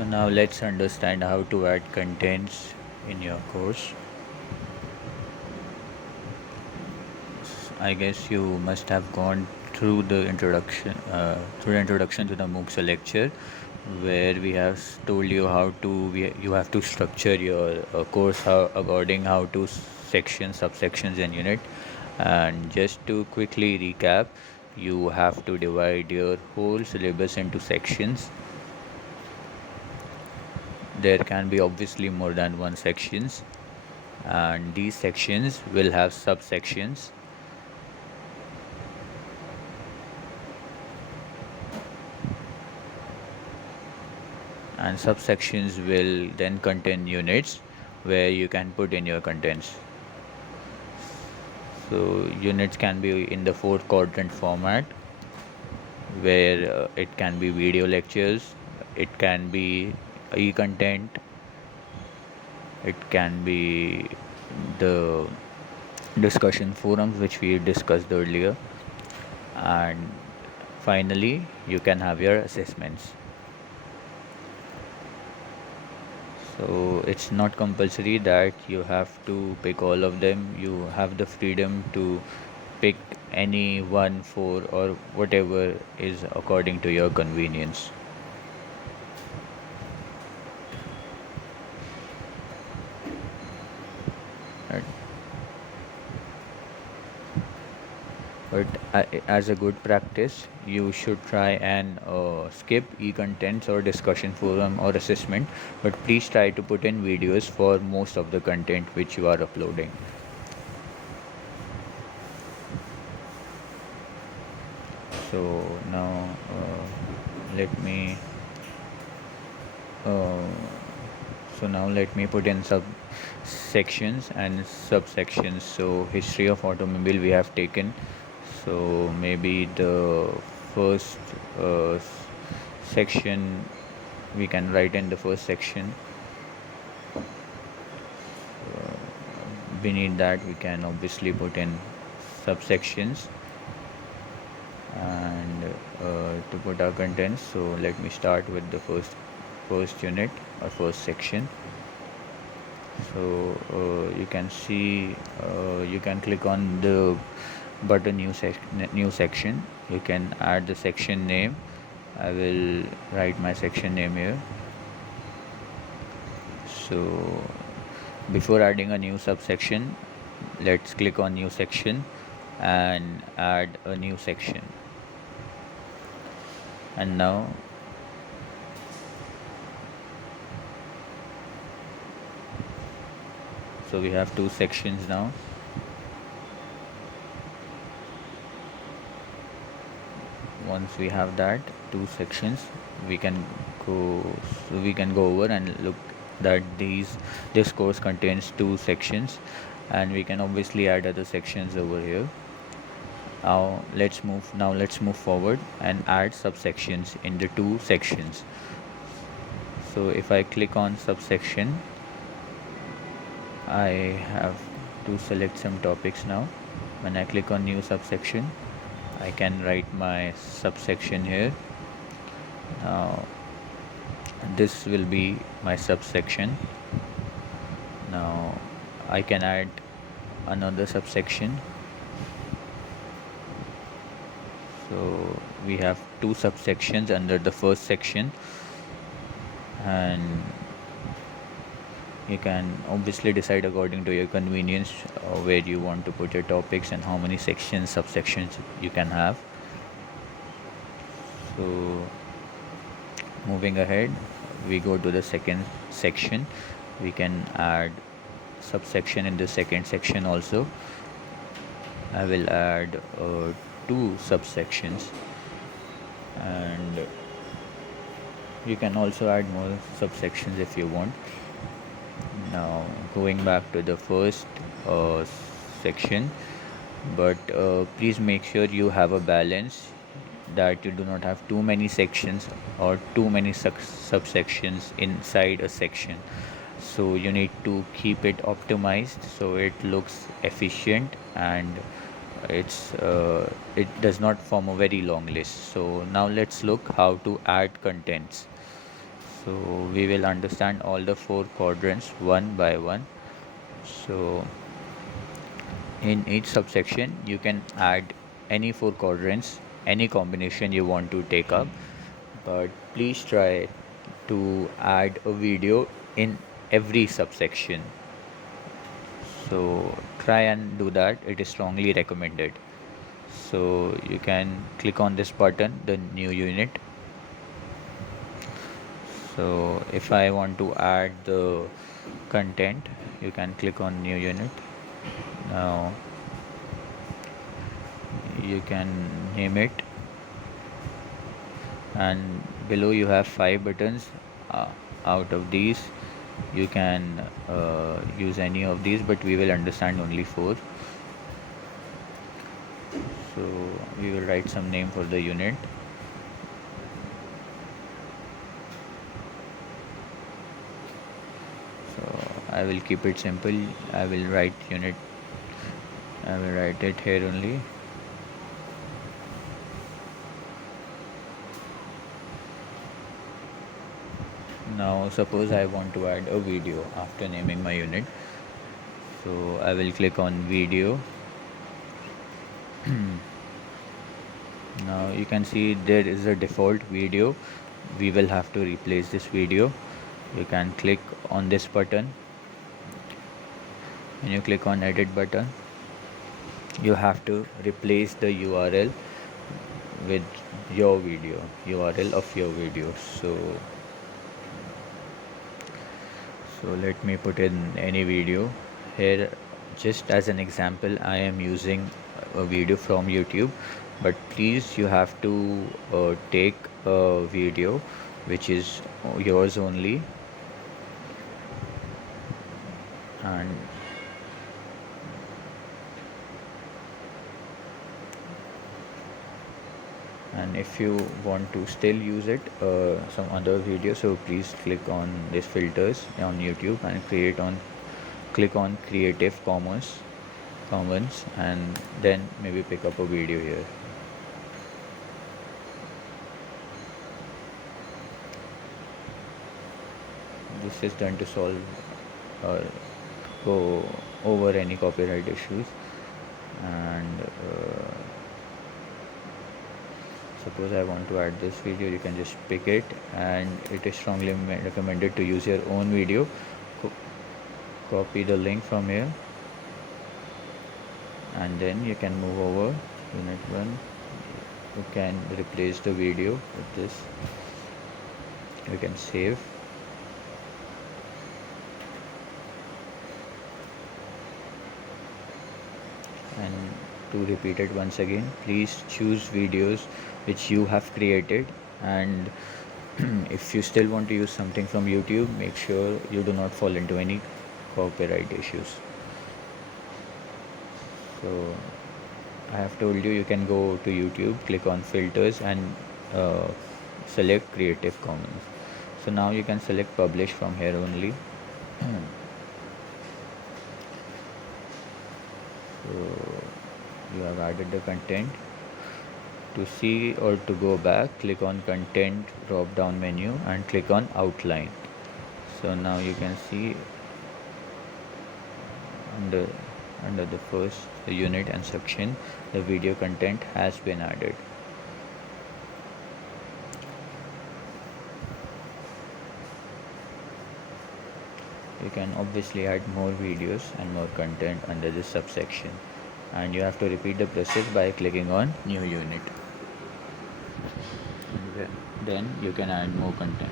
So now let's understand how to add contents in your course. I guess you must have gone through the introduction to the MOOCs lecture, where we have told you you have to structure your course according how to sections, subsections, and unit. And just to quickly recap, you have to divide your whole syllabus into sections. There can be obviously more than one sections, and these sections will have subsections, and subsections will then contain units where you can put in your contents. So units can be in the four quadrant format, where it can be video lectures, it can be e-content, it can be the discussion forums which we discussed earlier, and finally you can have your assessments. So it's not compulsory that you have to pick all of them. You have the freedom to pick any one, four, or whatever is according to your convenience. Right? But as a good practice, you should try and skip e-contents or discussion forum or assessment. But please try to put in videos for most of the content which you are uploading. So now let me uh, let me put in sub sections and subsections. So history of automobile we have taken. So maybe the first section we can write in the first section. Beneath that we can obviously put in subsections and to put our contents. So let me start with the first unit or first section. So you can see you can click on the button new section. You can add the section name. I will write my section name here. So before adding a new subsection, let's click on new section and add a new section. And now so we have two sections now. Once we have that two sections, we can go over and look that this course contains two sections, and we can obviously add other sections over here. Let's move forward and add subsections in the two sections. So if I click on subsection, I have to select some topics now. When I click on new subsection, I can write my subsection here. Now this will be my subsection. Now I can add another subsection. So we have two subsections under the first section, and you can obviously decide according to your convenience where you want to put your topics and how many sections, subsections you can have. So moving ahead, we go to the second section. We can add subsection in the second section also. I will add two subsections, and you can also add more subsections if you want. Now going back to the first section, but please make sure you have a balance, that you do not have too many sections or too many subsections inside a section. So you need to keep it optimized so it looks efficient, and it does not form a very long list. So now let's look how to add contents. So we will understand all the four quadrants one by one. So in each subsection you can add any four quadrants, any combination you want to take up, but please try to add a video in every subsection. So try and do that, it is strongly recommended. So you can click on this button, the new unit. So if I want to add the content, you can click on new unit. Now you can name it, and below you have 5 buttons. uh, Out of these you can use any of these, but we will understand only 4. So we will write some name for the unit. So I will keep it simple. I will write unit, I will write it here only. Now suppose I want to add a video after naming my unit. So I will click on video. Now you can see there is a default video. We will have to replace this video. You can click on this button. When you click on edit button, you have to replace the URL with your video, URL of your video. So let me put in any video here. Just as an example, I am using a video from YouTube, but please you have to take a video which is yours only, and if you want to still use it some other video, so please click on this filters on YouTube and click on Creative Commons, and then maybe pick up a video here. This is done to solve or go over any copyright issues. And suppose I want to add this video, you can just pick it, and it is strongly recommended to use your own video. Copy the link from here, and then you can move over unit 1. You can replace the video with this. You can save, and to repeat it once again, please choose videos which you have created, and if you still want to use something from YouTube, make sure you do not fall into any copyright issues. So I have told you can go to YouTube, click on filters, and select Creative Commons. So now you can select publish from here only. So you have added the content. To see or to go back, click on content drop down menu and click on outline. So now you can see under the first unit and section, the video content has been added. You can obviously add more videos and more content under this subsection, and you have to repeat the process by clicking on new unit. And then you can add more content.